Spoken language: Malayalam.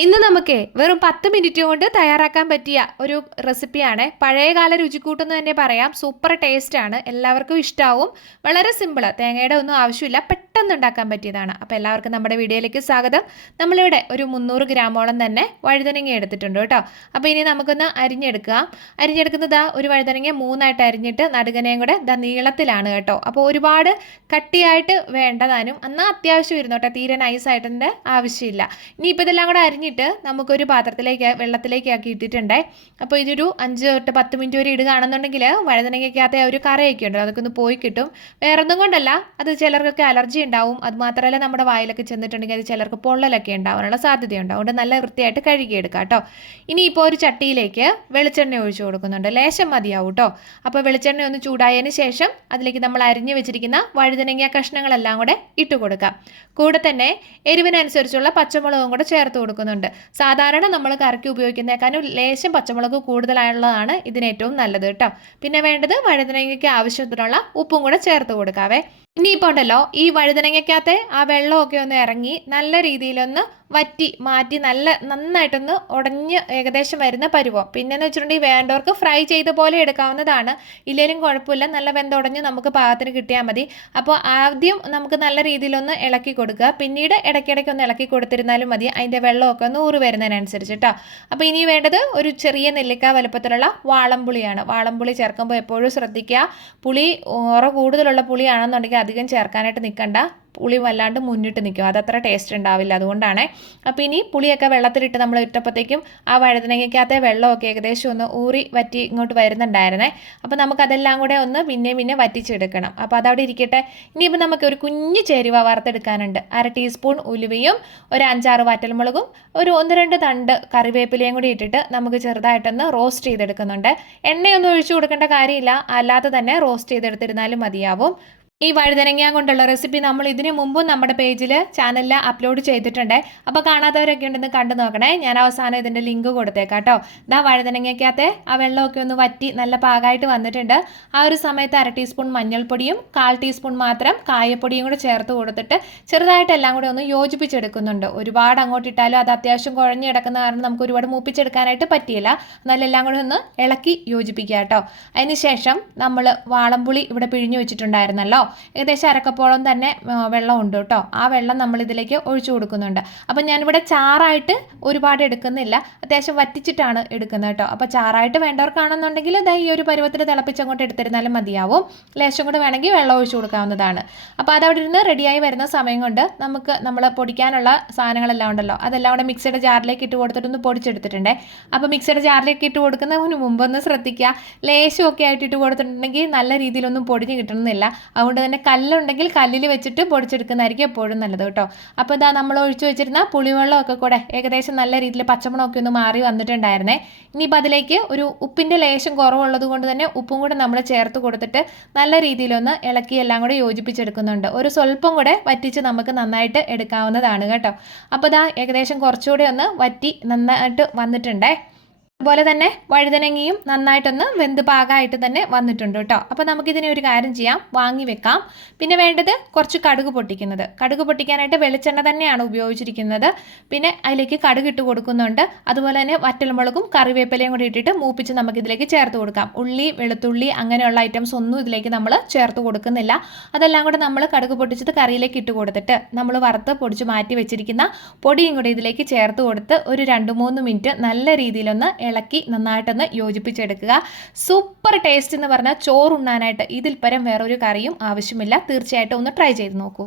ഇന്ന് നമുക്ക് വെറും 10 മിനിറ്റ് കൊണ്ട് തയ്യാറാക്കാൻ പറ്റിയ ഒരു റെസിപ്പിയാണ്. പഴയകാല രുചിക്കൂട്ടെന്ന് തന്നെ പറയാം. സൂപ്പർ ടേസ്റ്റ് ആണ്, എല്ലാവർക്കും ഇഷ്ടാവും. വളരെ സിമ്പിൾ, തേങ്ങയുടെ ഒന്നും ആവശ്യമില്ല, പെട്ടെന്ന് ഉണ്ടാക്കാൻ പറ്റിയതാണ്. അപ്പോൾ എല്ലാവർക്കും നമ്മുടെ വീഡിയോയിലേക്ക് സ്വാഗതം. നമ്മളിവിടെ ഒരു 300 ഗ്രാമോളം തന്നെ വഴുതനങ്ങ എടുത്തിട്ടുണ്ട് കേട്ടോ. അപ്പോൾ ഇനി നമുക്കൊന്ന് അരിഞ്ഞെടുക്കാം. അരിഞ്ഞെടുക്കുന്നത് ഒരു വഴുതനങ്ങ 3ആയിട്ട് അരിഞ്ഞിട്ട് നടുകനയും കൂടെ നീളത്തിലാണ് കേട്ടോ. അപ്പോൾ ഒരുപാട് കട്ടിയായിട്ട് വേണ്ടതാനും എന്നാൽ അത്യാവശ്യം ഇരുന്നോട്ടെ, തീരെ നൈസായിട്ടിൻ്റെ ആവശ്യമില്ല. ഇനിയിപ്പോൾ ഇതെല്ലാം കൂടെ അരിഞ്ഞിട്ട് നമുക്കൊരു പാത്രത്തിലേക്ക് വെള്ളത്തിലേക്കാക്കി ഇട്ടിട്ടുണ്ടേ. അപ്പോൾ ഇതൊരു 5 തൊട്ട് 10 മിനിറ്റ് വരെ ഇടുകയാണെന്നുണ്ടെങ്കിൽ വഴുതനങ്ങയ്ക്കകത്ത് ഒരു കറയൊക്കെ ഉണ്ട്, അതൊക്കെ ഒന്ന് പോയി കിട്ടും. വേറൊന്നും കൊണ്ടല്ല, അത് ചിലർക്കൊക്കെ അലർജി ഉണ്ടാവും. അത് മാത്രമല്ല നമ്മുടെ വായിലൊക്കെ ചെന്നിട്ടുണ്ടെങ്കിൽ അത് ചിലർക്ക് പൊള്ളലൊക്കെ ഉണ്ടാവാനുള്ള സാധ്യതയുണ്ട്. അതുകൊണ്ട് നല്ല വൃത്തിയായിട്ട് കഴുകിയെടുക്കാം കേട്ടോ. ഇനിയിപ്പോൾ ഒരു ചട്ടിയിലേക്ക് വെളിച്ചെണ്ണ ഒഴിച്ചു കൊടുക്കുന്നുണ്ട്, ലേശം മതിയാവും കേട്ടോ. അപ്പോൾ വെളിച്ചെണ്ണ ഒന്ന് ചൂടായതിന് ശേഷം അതിലേക്ക് നമ്മൾ അരിഞ്ഞു വെച്ചിരിക്കുന്ന വഴുതനങ്ങ കഷ്ണങ്ങളെല്ലാം കൂടെ ഇട്ട് കൊടുക്കാം. കൂടെ തന്നെ എരിവിനനുസരിച്ചുള്ള പച്ചമുളകും കൂടെ ചേർത്ത് കൊടുക്കുന്നുണ്ട്. സാധാരണ നമ്മൾ കറിക്ക് ഉപയോഗിക്കുന്നേക്കാളും ലേശം പച്ചമുളക് കൂടുതലായുള്ളതാണ് ഇതിന് ഏറ്റവും നല്ലത് കേട്ടോ. പിന്നെ വേണ്ടത് വഴുതനങ്ങയ്ക്ക് ആവശ്യത്തിനുള്ള ഉപ്പും കൂടെ ചേർത്ത് കൊടുക്കാവേ. ഇനിയിപ്പോൾ ഉണ്ടല്ലോ, ഈ വഴുതനങ്ങയ്ക്കകത്തെ ആ വെള്ളമൊക്കെ ഒന്ന് ഇറങ്ങി നല്ല രീതിയിലൊന്ന് വറ്റി മാറ്റി നന്നായിട്ടൊന്ന് ഉടഞ്ഞ് ഏകദേശം വരുന്ന പരുവം. പിന്നെയെന്ന് വെച്ചിട്ടുണ്ടെങ്കിൽ വേണ്ടവർക്ക് ഫ്രൈ ചെയ്ത പോലെ എടുക്കാവുന്നതാണ്, ഇല്ലെങ്കിലും കുഴപ്പമില്ല. നല്ല വെന്തുടഞ്ഞ് നമുക്ക് പാകത്തിന് കിട്ടിയാൽ മതി. അപ്പോൾ ആദ്യം നമുക്ക് നല്ല രീതിയിലൊന്ന് ഇളക്കി കൊടുക്കുക, പിന്നീട് ഇടയ്ക്കിടയ്ക്ക് ഒന്ന് ഇളക്കി കൊടുത്തിരുന്നാലും മതി, അതിൻ്റെ വെള്ളമൊക്കെ ഒന്ന് ഊറി വരുന്നതിനനുസരിച്ച് കേട്ടോ. അപ്പോൾ ഇനി വേണ്ടത് ഒരു ചെറിയ നെല്ലിക്ക വലുപ്പത്തിലുള്ള വാളംപുളിയാണ്. വാളംപുളി ചേർക്കുമ്പോൾ എപ്പോഴും ശ്രദ്ധിക്കുക, പുളി കൂടുതലുള്ള പുളിയാണെന്നുണ്ടെങ്കിൽ അധികം ചേർക്കാനായിട്ട് നിൽക്കണ്ട, പുളി വല്ലാണ്ട് മുന്നിട്ട് നിൽക്കും, അതത്ര ടേസ്റ്റ് ഉണ്ടാവില്ല. അതുകൊണ്ടാണ്. അപ്പോൾ ഇനി പുളിയൊക്കെ വെള്ളത്തിലിട്ട് നമ്മൾ ഇട്ടപ്പോഴത്തേക്കും ആ വഴുതനങ്ങയ്ക്കകത്തെ വെള്ളമൊക്കെ ഏകദേശം ഒന്ന് ഊറി വറ്റി ഇങ്ങോട്ട് വരുന്നുണ്ടായിരുന്നേ. അപ്പോൾ നമുക്കതെല്ലാം കൂടെ ഒന്ന് പിന്നെ വറ്റിച്ചെടുക്കണം. അപ്പോൾ അതവിടെ ഇരിക്കട്ടെ. ഇനിയിപ്പോൾ നമുക്ക് ഒരു കുഞ്ഞ് ചേരുവ വറുത്തെടുക്കാനുണ്ട്. 1/2 ടീസ്പൂൺ ഉലുവയും ഒരു 5-6 വറ്റൽമുളകും ഒരു 1-2 തണ്ട് കറിവേപ്പിലയും കൂടി ഇട്ടിട്ട് നമുക്ക് ചെറുതായിട്ടൊന്ന് റോസ്റ്റ് ചെയ്തെടുക്കുന്നുണ്ട്. എണ്ണയൊന്നും ഒഴിച്ചു കൊടുക്കേണ്ട കാര്യമില്ല, അല്ലാതെ തന്നെ റോസ്റ്റ് ചെയ്തെടുത്തിരുന്നാലും മതിയാവും. ഈ വഴുതനങ്ങ കൊണ്ടുള്ള റെസിപ്പി നമ്മൾ ഇതിനു മുമ്പും നമ്മുടെ പേജിൽ ചാനലിൽ അപ്ലോഡ് ചെയ്തിട്ടുണ്ട്. അപ്പോൾ കാണാത്തവരൊക്കെ ഉണ്ടെന്ന് കണ്ടു നോക്കണേ. ഞാൻ അവസാനം ഇതിൻ്റെ ലിങ്ക് കൊടുത്തേക്കാം കേട്ടോ. ഇതാ വഴുതനങ്ങയ്ക്കകത്തെ ആ വെള്ളമൊക്കെ ഒന്ന് വറ്റി നല്ല പാകമായിട്ട് വന്നിട്ടുണ്ട്. ആ ഒരു സമയത്ത് 1/2 ടീസ്പൂൺ മഞ്ഞൾപ്പൊടിയും 1/4 ടീസ്പൂൺ മാത്രം കായപ്പൊടിയും കൂടെ ചേർത്ത് കൊടുത്തിട്ട് ചെറുതായിട്ട് എല്ലാം കൂടെ ഒന്ന് യോജിപ്പിച്ചെടുക്കുന്നുണ്ട്. ഒരുപാട് അങ്ങോട്ട് ഇട്ടാലും അത് അത്യാവശ്യം കുഴഞ്ഞ് കിടക്കുന്ന കാരണം നമുക്ക് ഒരുപാട് മൂപ്പിച്ചെടുക്കാനായിട്ട് പറ്റിയില്ല. എന്നാലും എല്ലാം കൂടെ ഒന്ന് ഇളക്കി യോജിപ്പിക്കുക കേട്ടോ. അതിനുശേഷം നമ്മൾ വാളംപുളി ഇവിടെ പിഴിഞ്ഞു വെച്ചിട്ടുണ്ടായിരുന്നല്ലോ, ഏകദേശം അരക്കപ്പോളം തന്നെ വെള്ളം ഉണ്ട് കേട്ടോ. ആ വെള്ളം നമ്മൾ ഇതിലേക്ക് ഒഴിച്ചു കൊടുക്കുന്നുണ്ട്. അപ്പം ഞാനിവിടെ ചാറായിട്ട് ഒരുപാട് എടുക്കുന്നില്ല, അത്യാവശ്യം വറ്റിച്ചിട്ടാണ് എടുക്കുന്നത് കേട്ടോ. അപ്പോൾ ചാറായിട്ട് വേണ്ടവർക്കാണെന്നുണ്ടെങ്കിൽ ഈ ഒരു പരുവത്തിൽ തിളപ്പിച്ചങ്ങോട്ട് എടുത്തിരുന്നാലും മതിയാവും. ലേശം കൂടെ വേണമെങ്കിൽ വെള്ളം ഒഴിച്ചു കൊടുക്കാവുന്നതാണ്. അപ്പോൾ അതവിടെ ഇരുന്ന് റെഡിയായി വരുന്ന സമയം കൊണ്ട് നമുക്ക് നമ്മൾ പൊടിക്കാനുള്ള സാധനങ്ങളെല്ലാം ഉണ്ടല്ലോ, അതെല്ലാം കൂടെ മിക്സിയുടെ ജാറിലേക്ക് ഇട്ട് കൊടുത്തിട്ടൊന്ന് പൊടിച്ചെടുത്തിട്ടുണ്ടേ. അപ്പോൾ മിക്സിയുടെ ജാറിലേക്ക് ഇട്ട് കൊടുക്കുന്നതിന് മുമ്പൊന്ന് ശ്രദ്ധിക്കുക, ലേശമൊക്കെ ആയിട്ട് ഇട്ട് കൊടുത്തിട്ടുണ്ടെങ്കിൽ നല്ല രീതിയിലൊന്നും പൊടിഞ്ഞ് കിട്ടണമെന്നില്ല. അതുകൊണ്ട് തന്നെ കല്ലുണ്ടെങ്കിൽ കല്ലിൽ വെച്ചിട്ട് പൊടിച്ചെടുക്കുന്നതായിരിക്കും എപ്പോഴും നല്ലത് കേട്ടോ. അപ്പോൾ ഇതാ നമ്മൾ ഒഴിച്ചു വെച്ചിരുന്ന പുളിവെള്ളമൊക്കെ കൂടെ ഏകദേശം നല്ല രീതിയിൽ പച്ചമുളകൊക്കെ ഒന്ന് മാറി വന്നിട്ടുണ്ടായിരുന്നേ. ഇനിയിപ്പോൾ അതിലേക്ക് ഒരു ഉപ്പിൻ്റെ ലേശം കുറവുള്ളത് കൊണ്ട് തന്നെ ഉപ്പും കൂടെ നമ്മൾ ചേർത്ത് കൊടുത്തിട്ട് നല്ല രീതിയിലൊന്ന് ഇളക്കി എല്ലാം കൂടെ യോജിപ്പിച്ചെടുക്കുന്നുണ്ട്. ഒരു സ്വല്പം കൂടെ വറ്റിച്ച് നമുക്ക് നന്നായിട്ട് എടുക്കാവുന്നതാണ് കേട്ടോ. അപ്പോൾ ഇതാ ഏകദേശം കുറച്ചുകൂടെ ഒന്ന് വറ്റി നന്നായിട്ട് വന്നിട്ടുണ്ടേ. അതുപോലെ തന്നെ വഴുതനങ്ങയും നന്നായിട്ടൊന്ന് വെന്ത് പാകമായിട്ട് തന്നെ വന്നിട്ടുണ്ട് കേട്ടോ. അപ്പോൾ നമുക്കിതിനെ ഒരു കാര്യം ചെയ്യാം, വാങ്ങി വെക്കാം. പിന്നെ വേണ്ടത് കുറച്ച് കടുക് പൊട്ടിക്കുന്നത്. കടുക് പൊട്ടിക്കാനായിട്ട് വെളിച്ചെണ്ണ തന്നെയാണ് ഉപയോഗിച്ചിരിക്കുന്നത്. പിന്നെ അതിലേക്ക് കടുക് ഇട്ട് കൊടുക്കുന്നുണ്ട്. അതുപോലെ തന്നെ വറ്റൽമുളകും കറിവേപ്പിലയും കൂടി ഇട്ടിട്ട് മൂപ്പിച്ച് നമുക്കിതിലേക്ക് ചേർത്ത് കൊടുക്കാം. ഉള്ളി, വെളുത്തുള്ളി അങ്ങനെയുള്ള ഐറ്റംസ് ഒന്നും ഇതിലേക്ക് നമ്മൾ ചേർത്ത് കൊടുക്കുന്നില്ല. അതെല്ലാം കൂടെ നമ്മൾ കടുക് പൊട്ടിച്ചത് കറിയിലേക്ക് ഇട്ട് കൊടുത്തിട്ട് നമ്മൾ വറുത്ത് പൊടിച്ച് മാറ്റി വെച്ചിരിക്കുന്ന പൊടിയും കൂടി ഇതിലേക്ക് ചേർത്ത് കൊടുത്ത് ഒരു 2-3 മിനിറ്റ് നല്ല രീതിയിലൊന്ന് ഇളക്കി നന്നായിട്ടൊന്ന് യോജിപ്പിച്ചെടുക്കുക. സൂപ്പർ ടേസ്റ്റ് എന്ന് പറഞ്ഞാൽ ചോറുണ്ണാനായിട്ട് ഇതിൽ പരം വേറൊരു കറിയും ആവശ്യമില്ല. തീർച്ചയായിട്ടും ഒന്ന് ട്രൈ ചെയ്ത് നോക്കൂ.